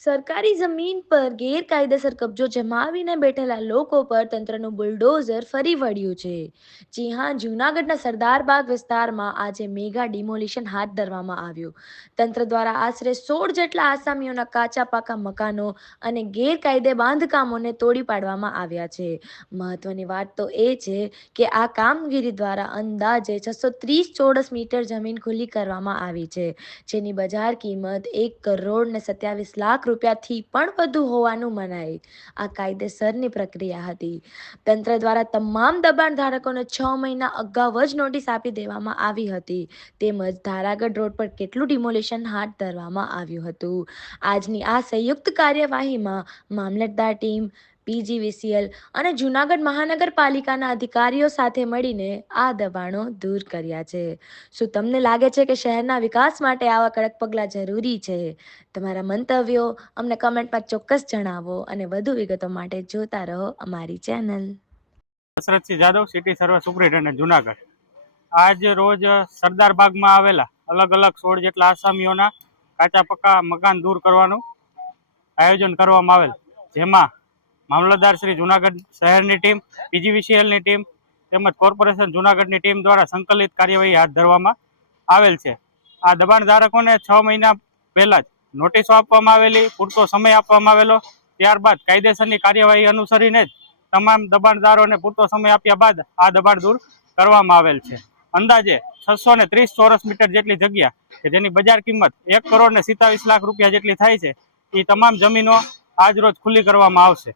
સરકારી જમીન પર ગેરકાયદેસર કબજો જમાવીને બેઠેલા લોકો પર તંત્રનું બુલડોઝર ફરી વળ્યું છે. જી હા, જૂનાગઢના સરદારબાગ વિસ્તારમાં આજે મેગા ડિમોલિશન હાથ ધરવામાં આવ્યું. તંત્ર દ્વારા આશરે 16 જેટલા આસામીઓના કાચા પાકા મકાનો અને ગેરકાયદે બાંધકામોને તોડી પાડવામાં આવ્યા છે. મહત્વની વાત તો એ છે કે આ કામગીરી દ્વારા અંદાજે 630 ચોરસ મીટર જમીન ખુલ્લી કરવામાં આવી છે, જેની બજાર કિંમત 1,27,00,000 રૂપિયાથી પણ વધુ હોવાનું મનાય. આ કાયદેસરની પ્રક્રિયા હતી. તંત્ર દ્વારા તમામ દબાણ ધારકોને 6 મહિના અગાઉ જ નોટિસ આપી દેવામાં આવી હતી. તેમજ ધારાગઢ રોડ પર કેટલું ડિમોલિશન હાથ ધરવામાં આવ્યું હતું. આજની આ સંયુક્ત કાર્યવાહીમાં મામલતદાર ટીમ, પીજીવીસીએલ અને જૂનાગઢ મહાનગરપાલિકાના અધિકારીઓ સાથે મળીને આ દબાણો દૂર કર્યા છે. શું તમને લાગે છે કે શહેરના વિકાસ માટે આવા કડક પગલાં જરૂરી છે? તમારા મંતવ્યો અમને કમેન્ટમાં ચોક્કસ જણાવો અને વધુ વિગતો માટે જોતા રહો અમારી ચેનલ. Dashrathsinh Jadav, city survey superintendent Junagadh. આજ રોજ સરદારબાગમાં આવેલા અલગ અલગ 16 જેટલા આસામીઓના કાચા પક્કા મકાન દૂર કરવાનું આયોજન કરવામાં આવેલ, જેમાં મામલતદાર શ્રી જુનાગઢ શહેરની ટીમ, પીજીવીસીએલની ટીમ તેમજ કોર્પોરેશન જુનાગઢની ટીમ દ્વારા સંકલિત કાર્યવાહી હાથ ધરવામાં આવેલ છે. આ દબાણ ધારકોને 6 મહિના પહેલા જ નોટિસો આપવામાં આવેલી, પૂરતો સમય આપવામાં આવેલો. ત્યારબાદ કાયદેસરની કાર્યવાહી અનુસરીને જ તમામ દબાણદારોને પૂરતો સમય આપ્યા બાદ આ દબાણ દૂર કરવામાં આવેલ છે. અંદાજે 630 ચોરસ મીટર જેટલી જગ્યા કે જેની બજાર કિંમત 1,27,00,000 રૂપિયા જેટલી થાય છે, એ તમામ જમીનો આજ રોજ ખુલ્લી કરવામાં આવશે.